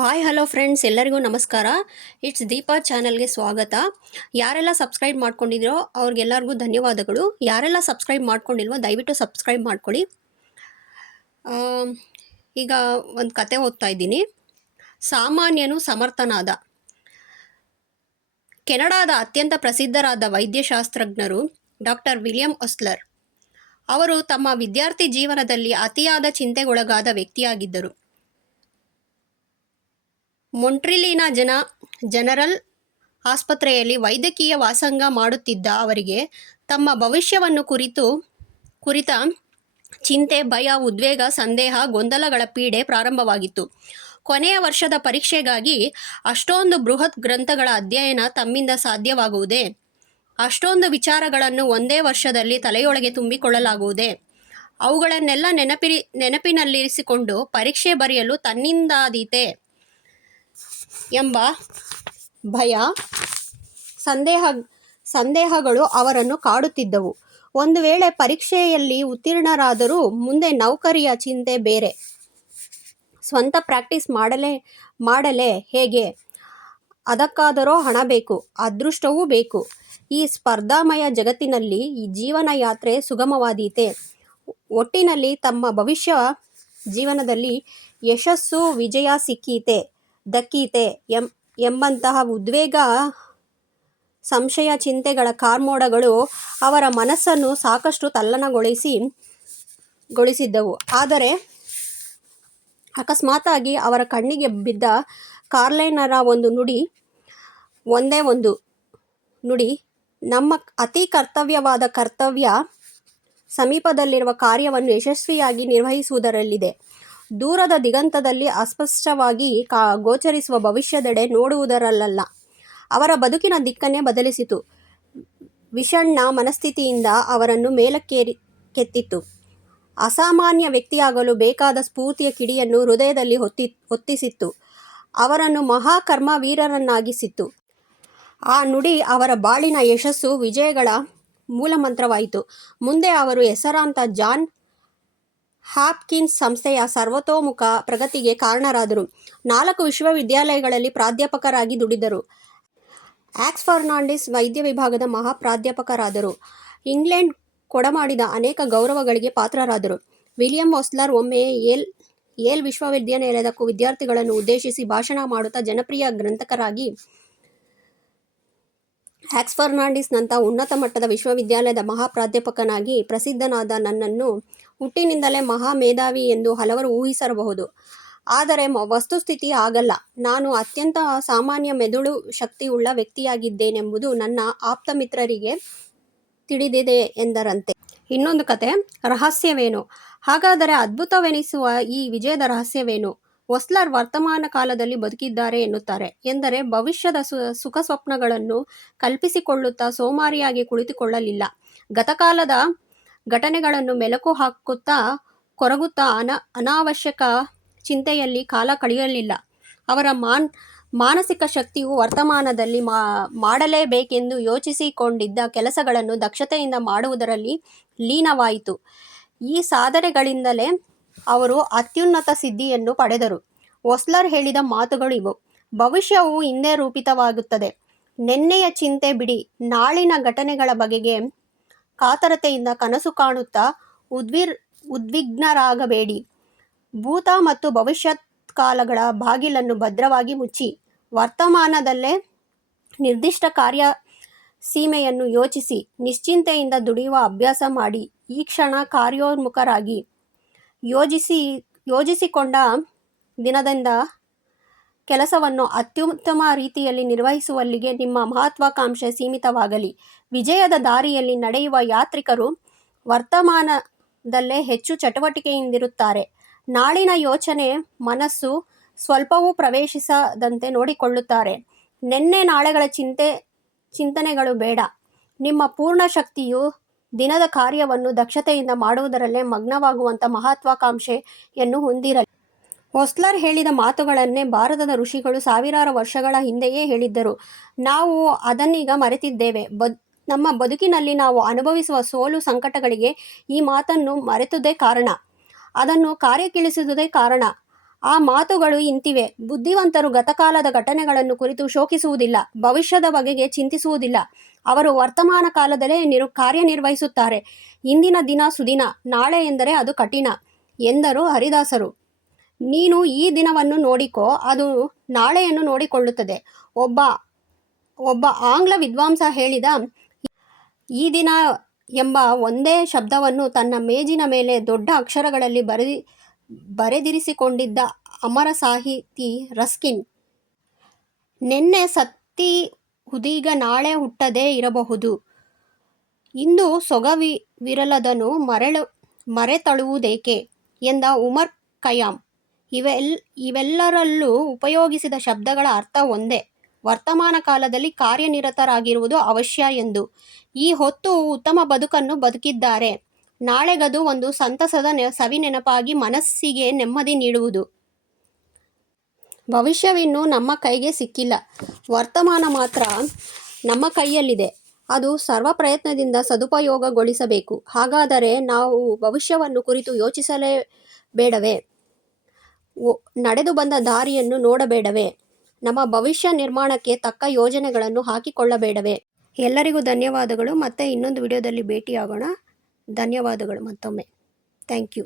Hi hello friends, ಎಲ್ಲರಿಗೂ ನಮಸ್ಕಾರ. It's Deepa ಚಾನಲ್ಗೆ ಸ್ವಾಗತ. ಯಾರೆಲ್ಲ ಸಬ್ಸ್ಕ್ರೈಬ್ ಮಾಡ್ಕೊಂಡಿದ್ರೋ ಅವ್ರಿಗೆಲ್ಲರಿಗೂ ಧನ್ಯವಾದಗಳು. ಯಾರೆಲ್ಲ ಸಬ್ಸ್ಕ್ರೈಬ್ ಮಾಡ್ಕೊಂಡಿಲ್ವೋ ದಯವಿಟ್ಟು ಸಬ್ಸ್ಕ್ರೈಬ್ ಮಾಡ್ಕೊಳ್ಳಿ. ಈಗ ಒಂದು ಕತೆ ಓದ್ತಾ ಇದ್ದೀನಿ. ಸಾಮಾನ್ಯನು ಸಮರ್ಥನಾದ. ಕೆನಡಾದ ಅತ್ಯಂತ ಪ್ರಸಿದ್ಧರಾದ ವೈದ್ಯಶಾಸ್ತ್ರಜ್ಞರು ಡಾಕ್ಟರ್ ವಿಲಿಯಂ ಒಸ್ಲರ್ ಅವರು ತಮ್ಮ ವಿದ್ಯಾರ್ಥಿ ಜೀವನದಲ್ಲಿ ಅತಿಯಾದ ಚಿಂತೆಗೊಳಗಾದ ವ್ಯಕ್ತಿಯಾಗಿದ್ದರು. ಮೊಂಟ್ರಿಲಿನ ಜನರಲ್ ಆಸ್ಪತ್ರೆಯಲ್ಲಿ ವೈದ್ಯಕೀಯ ವ್ಯಾಸಂಗ ಮಾಡುತ್ತಿದ್ದ ಅವರಿಗೆ ತಮ್ಮ ಭವಿಷ್ಯವನ್ನು ಕುರಿತ ಚಿಂತೆ, ಭಯ, ಉದ್ವೇಗ, ಸಂದೇಹ, ಗೊಂದಲಗಳ ಪೀಡೆ ಪ್ರಾರಂಭವಾಗಿತ್ತು. ಕೊನೆಯ ವರ್ಷದ ಪರೀಕ್ಷೆಗಾಗಿ ಅಷ್ಟೊಂದು ಬೃಹತ್ ಗ್ರಂಥಗಳ ಅಧ್ಯಯನ ತಮ್ಮಿಂದ ಸಾಧ್ಯವಾಗುವುದೇ? ಅಷ್ಟೊಂದು ವಿಚಾರಗಳನ್ನು ಒಂದೇ ವರ್ಷದಲ್ಲಿ ತಲೆಯೊಳಗೆ ತುಂಬಿಕೊಳ್ಳಲಾಗುವುದೇ? ಅವುಗಳನ್ನೆಲ್ಲ ನೆನಪಿನಲ್ಲಿರಿಸಿಕೊಂಡು ಪರೀಕ್ಷೆ ಬರೆಯಲು ತನ್ನಿಂದಾದೀತೆ ಎಂಬ ಭಯ, ಸಂದೇಹಗಳು ಅವರನ್ನು ಕಾಡುತ್ತಿದ್ದವು. ಒಂದು ವೇಳೆ ಪರೀಕ್ಷೆಯಲ್ಲಿ ಉತ್ತೀರ್ಣರಾದರೂ ಮುಂದೆ ನೌಕರಿಯ ಚಿಂತೆ ಬೇರೆ. ಸ್ವಂತ ಪ್ರಾಕ್ಟೀಸ್ ಮಾಡಲೇ ಹೇಗೆ? ಅದಕ್ಕಾದರೋ ಹಣ ಬೇಕು, ಅದೃಷ್ಟವೂ ಬೇಕು. ಈ ಸ್ಪರ್ಧಾಮಯ ಜಗತ್ತಿನಲ್ಲಿ ಈ ಜೀವನ ಯಾತ್ರೆ ಸುಗಮವಾದೀತೆ? ಒಟ್ಟಿನಲ್ಲಿ ತಮ್ಮ ಭವಿಷ್ಯ ಜೀವನದಲ್ಲಿ ಯಶಸ್ಸು, ವಿಜಯ ದಕ್ಕೀತೆ ಎಂಬಂತಹ ಉದ್ವೇಗ, ಸಂಶಯ, ಚಿಂತೆಗಳ ಕಾರ್ಮೋಡಗಳು ಅವರ ಮನಸ್ಸನ್ನು ಸಾಕಷ್ಟು ತಲ್ಲಣಗೊಳಿಸಿದ್ದವು. ಆದರೆ ಅಕಸ್ಮಾತ್ತಾಗಿ ಅವರ ಕಣ್ಣಿಗೆ ಬಿದ್ದ ಕಾರ್ಲೈಲರ ಒಂದೇ ಒಂದು ನುಡಿ, ನಮ್ಮ ಅತಿ ಕರ್ತವ್ಯವಾದ ಕರ್ತವ್ಯ ಸಮೀಪದಲ್ಲಿರುವ ಕಾರ್ಯವನ್ನು ಯಶಸ್ವಿಯಾಗಿ ನಿರ್ವಹಿಸುವುದರಲ್ಲಿದೆ. ದೂರದ ದಿಗಂತದಲ್ಲಿ ಅಸ್ಪಷ್ಟವಾಗಿ ಗೋಚರಿಸುವ ಭವಿಷ್ಯದೆಡೆ ನೋಡುವುದರಲ್ಲ. ಅವರ ಬದುಕಿನ ದಿಕ್ಕನ್ನೇ ಬದಲಿಸಿತು. ವಿಷಣ್ಣ ಮನಸ್ಥಿತಿಯಿಂದ ಅವರನ್ನು ಮೇಲಕ್ಕೆತ್ತಿತ್ತು. ಅಸಾಮಾನ್ಯ ವ್ಯಕ್ತಿಯಾಗಲು ಬೇಕಾದ ಸ್ಫೂರ್ತಿಯ ಕಿಡಿಯನ್ನು ಹೃದಯದಲ್ಲಿ ಹೊತ್ತಿಸಿತ್ತು. ಅವರನ್ನು ಮಹಾಕರ್ಮವೀರರನ್ನಾಗಿಸಿತ್ತು. ಆ ನುಡಿ ಅವರ ಬಾಳಿನ ಯಶಸ್ಸು, ವಿಜಯಗಳ ಮೂಲಮಂತ್ರವಾಯಿತು. ಮುಂದೆ ಅವರು ಹೆಸರಾಂತ ಜಾನ್ ಹಾಪ್ಕಿನ್ಸ್ ಸಂಸ್ಥೆಯ ಸರ್ವತೋಮುಖ ಪ್ರಗತಿಗೆ ಕಾರಣರಾದರು. 4 ವಿಶ್ವವಿದ್ಯಾಲಯಗಳಲ್ಲಿ ಪ್ರಾಧ್ಯಾಪಕರಾಗಿ ದುಡಿದರು. ಆಕ್ಸ್ಫರ್ಡ್ನಲ್ಲಿ ವೈದ್ಯ ವಿಭಾಗದ ಮಹಾಪ್ರಾಧ್ಯಾಪಕರಾದರು. ಇಂಗ್ಲೆಂಡ್ ಕೊಡಮಾಡಿದ ಅನೇಕ ಗೌರವಗಳಿಗೆ ಪಾತ್ರರಾದರು. ವಿಲಿಯಂ ಒಸ್ಲರ್ ಒಮ್ಮೆ ಯೇಲ್ ವಿಶ್ವವಿದ್ಯಾಲಯದ ವಿದ್ಯಾರ್ಥಿಗಳನ್ನು ಉದ್ದೇಶಿಸಿ ಭಾಷಣ ಮಾಡುತ್ತಾ, ಜನಪ್ರಿಯ ಗ್ರಂಥಕರಾಗಿ ಆಕ್ಸ್ಫರ್ಡ್ನಂತಹ ಉನ್ನತ ಮಟ್ಟದ ವಿಶ್ವವಿದ್ಯಾಲಯದ ಮಹಾಪ್ರಾಧ್ಯಾಪಕನಾಗಿ ಪ್ರಸಿದ್ಧನಾದ ನನ್ನನ್ನು ಹುಟ್ಟಿನಿಂದಲೇ ಮಹಾಮೇಧಾವಿ ಎಂದು ಹಲವರು ಊಹಿಸಿರಬಹುದು. ಆದರೆ ವಸ್ತುಸ್ಥಿತಿ ಹಾಗಲ್ಲ. ನಾನು ಅತ್ಯಂತ ಸಾಮಾನ್ಯ ಮೆದುಳು ಶಕ್ತಿಯುಳ್ಳ ವ್ಯಕ್ತಿಯಾಗಿದ್ದೇನೆಂಬುದು ನನ್ನ ಆಪ್ತಮಿತ್ರರಿಗೆ ತಿಳಿದಿದೆ ಎಂದರಂತೆ. ಇನ್ನೊಂದು ಕತೆ. ರಹಸ್ಯವೇನು? ಹಾಗಾದರೆ ಅದ್ಭುತವೆನಿಸುವ ಈ ವಿಜಯದ ರಹಸ್ಯವೇನು? ಒಸ್ಲರ್ ವರ್ತಮಾನ ಕಾಲದಲ್ಲಿ ಬದುಕಿದ್ದಾರೆ ಎನ್ನುತ್ತಾರೆ. ಎಂದರೆ ಭವಿಷ್ಯದ ಸುಖ ಸ್ವಪ್ನಗಳನ್ನು ಕಲ್ಪಿಸಿಕೊಳ್ಳುತ್ತಾ ಸೋಮಾರಿಯಾಗಿ ಕುಳಿತುಕೊಳ್ಳಲಿಲ್ಲ. ಗತಕಾಲದ ಘಟನೆಗಳನ್ನು ಮೆಲುಕು ಹಾಕುತ್ತಾ ಕೊರಗುತ್ತಾ ಅನಾವಶ್ಯಕ ಚಿಂತೆಯಲ್ಲಿ ಕಾಲ ಕಳೆಯಲಿಲ್ಲ. ಅವರ ಮಾನಸಿಕ ಶಕ್ತಿಯು ವರ್ತಮಾನದಲ್ಲಿ ಮಾಡಲೇಬೇಕೆಂದು ಯೋಚಿಸಿಕೊಂಡಿದ್ದ ಕೆಲಸಗಳನ್ನು ದಕ್ಷತೆಯಿಂದ ಮಾಡುವುದರಲ್ಲಿ ಲೀನವಾಯಿತು. ಈ ಸಾಧನೆಗಳಿಂದಲೇ ಅವರು ಅತ್ಯುನ್ನತ ಸಿದ್ಧಿಯನ್ನು ಪಡೆದರು. ಒಸ್ಲರ್ ಹೇಳಿದ ಮಾತುಗಳು ಇವು: ಭವಿಷ್ಯವು ಇಂದೇ ರೂಪಿತವಾಗುತ್ತದೆ. ನೆನ್ನೆಯ ಚಿಂತೆ ಬಿಡಿ. ನಾಳಿನ ಘಟನೆಗಳ ಬಗೆಗೆ ಕಾತರತೆಯಿಂದ ಕನಸು ಕಾಣುತ್ತಾ ಉದ್ವಿಗ್ನರಾಗಬೇಡಿ. ಭೂತ ಮತ್ತು ಭವಿಷ್ಯತ್ ಕಾಲಗಳ ಬಾಗಿಲನ್ನು ಭದ್ರವಾಗಿ ಮುಚ್ಚಿ ವರ್ತಮಾನದಲ್ಲೇ ನಿರ್ದಿಷ್ಟ ಕಾರ್ಯ ಸೀಮೆಯನ್ನು ಯೋಚಿಸಿ ನಿಶ್ಚಿಂತೆಯಿಂದ ದುಡಿಯುವ ಅಭ್ಯಾಸ ಮಾಡಿ. ಈ ಕ್ಷಣ ಕಾರ್ಯೋನ್ಮುಖರಾಗಿ ಯೋಜಿಸಿಕೊಂಡ ದಿನದಿಂದ ಕೆಲಸವನ್ನು ಅತ್ಯುತ್ತಮ ರೀತಿಯಲ್ಲಿ ನಿರ್ವಹಿಸುವಲ್ಲಿಗೆ ನಿಮ್ಮ ಮಹತ್ವಾಕಾಂಕ್ಷೆ ಸೀಮಿತವಾಗಲಿ. ವಿಜಯದ ದಾರಿಯಲ್ಲಿ ನಡೆಯುವ ಯಾತ್ರಿಕರು ವರ್ತಮಾನದಲ್ಲೇ ಹೆಚ್ಚು ಚಟುವಟಿಕೆಯಿಂದಿರುತ್ತಾರೆ. ನಾಳಿನ ಯೋಚನೆ ಮನಸ್ಸು ಸ್ವಲ್ಪವೂ ಪ್ರವೇಶಿಸದಂತೆ ನೋಡಿಕೊಳ್ಳುತ್ತಾರೆ. ನೆನ್ನೆ ನಾಳೆಗಳ ಚಿಂತನೆಗಳು ಬೇಡ. ನಿಮ್ಮ ಪೂರ್ಣ ಶಕ್ತಿಯು ದಿನದ ಕಾರ್ಯವನ್ನು ದಕ್ಷತೆಯಿಂದ ಮಾಡುವುದರಲ್ಲೇ ಮಗ್ನವಾಗುವಂಥ ಮಹತ್ವಾಕಾಂಕ್ಷೆಯನ್ನು ಹೊಂದಿರಲಿ. ಒಸ್ಲರ್ ಹೇಳಿದ ಮಾತುಗಳನ್ನೇ ಭಾರತದ ಋಷಿಗಳು ಸಾವಿರಾರು ವರ್ಷಗಳ ಹಿಂದೆಯೇ ಹೇಳಿದ್ದರು. ನಾವು ಅದನ್ನೀಗ ಮರೆತಿದ್ದೇವೆ. ನಮ್ಮ ಬದುಕಿನಲ್ಲಿ ನಾವು ಅನುಭವಿಸುವ ಸೋಲು ಸಂಕಟಗಳಿಗೆ ಈ ಮಾತನ್ನು ಮರೆತುದೇ ಕಾರಣ. ಅದನ್ನು ಕಾರ್ಯಕ್ಕಿಳಿಸುವುದೇ ಕಾರಣ. ಆ ಮಾತುಗಳು ಇಂತಿವೆ: ಬುದ್ಧಿವಂತರು ಗತಕಾಲದ ಘಟನೆಗಳನ್ನು ಕುರಿತು ಶೋಕಿಸುವುದಿಲ್ಲ, ಭವಿಷ್ಯದ ಬಗೆಗೆ ಚಿಂತಿಸುವುದಿಲ್ಲ. ಅವರು ವರ್ತಮಾನ ಕಾಲದಲ್ಲೇ ಕಾರ್ಯನಿರ್ವಹಿಸುತ್ತಾರೆ. ಇಂದಿನ ದಿನ ಸುದಿನ, ನಾಳೆ ಎಂದರೆ ಅದು ಕಠಿಣ ಎಂದರು ಹರಿದಾಸರು. ನೀನು ಈ ದಿನವನ್ನು ನೋಡಿಕೋ, ಅದು ನಾಳೆಯನ್ನು ನೋಡಿಕೊಳ್ಳುತ್ತದೆ. ಒಬ್ಬ ಆಂಗ್ಲ ವಿದ್ವಾಂಸ ಹೇಳಿದ, ಈ ದಿನ ಎಂಬ ಒಂದೇ ಶಬ್ದವನ್ನು ತನ್ನ ಮೇಜಿನ ಮೇಲೆ ದೊಡ್ಡ ಅಕ್ಷರಗಳಲ್ಲಿ ಬರೆದಿರಿಸಿಕೊಂಡಿದ್ದ ಅಮರ ಸಾಹಿತಿ ರಸ್ಕಿನ್. ನೆನ್ನೆ ಸತ್ತಿ ಹುದೀಗ ನಾಳೆ ಹುಟ್ಟದೇ ಇರಬಹುದು. ಇಂದು ಸೊಗವಿರಲದನು ಮರೆತಳುವುದೇಕೆ ಎಂದ ಉಮರ್ ಖಯ್ಯಾಮ್. ಇವೆಲ್ಲರಲ್ಲೂ ಉಪಯೋಗಿಸಿದ ಶಬ್ದಗಳ ಅರ್ಥ ಒಂದೇ: ವರ್ತಮಾನ ಕಾಲದಲ್ಲಿ ಕಾರ್ಯನಿರತರಾಗಿರುವುದು ಅವಶ್ಯ ಎಂದು. ಈ ಹೊತ್ತು ಉತ್ತಮ ಬದುಕನ್ನು ಬದುಕಿದ್ದಾರೆ, ನಾಳೆಗದು ಒಂದು ಸಂತಸದ ಸವಿನೆನಪಾಗಿ ಮನಸ್ಸಿಗೆ ನೆಮ್ಮದಿ ನೀಡುವುದು. ಭವಿಷ್ಯವಿನ್ನೂ ನಮ್ಮ ಕೈಗೆ ಸಿಕ್ಕಿಲ್ಲ, ವರ್ತಮಾನ ಮಾತ್ರ ನಮ್ಮ ಕೈಯಲ್ಲಿದೆ. ಅದು ಸರ್ವ ಪ್ರಯತ್ನದಿಂದ ಸದುಪಯೋಗಗೊಳಿಸಬೇಕು. ಹಾಗಾದರೆ ನಾವು ಭವಿಷ್ಯವನ್ನು ಕುರಿತು ಯೋಚಿಸಲೇಬೇಡವೇ? ನಡೆದು ಬಂದ ದಾರಿಯನ್ನು ನೋಡಬೇಡವೇ? ನಮ್ಮ ಭವಿಷ್ಯ ನಿರ್ಮಾಣಕ್ಕೆ ತಕ್ಕ ಯೋಜನೆಗಳನ್ನು ಹಾಕಿಕೊಳ್ಳಬೇಡವೇ? ಎಲ್ಲರಿಗೂ ಧನ್ಯವಾದಗಳು. ಮತ್ತೆ ಇನ್ನೊಂದು ವಿಡಿಯೋದಲ್ಲಿ ಭೇಟಿಯಾಗೋಣ. ಧನ್ಯವಾದಗಳು ಮತ್ತೊಮ್ಮೆ. Thank you.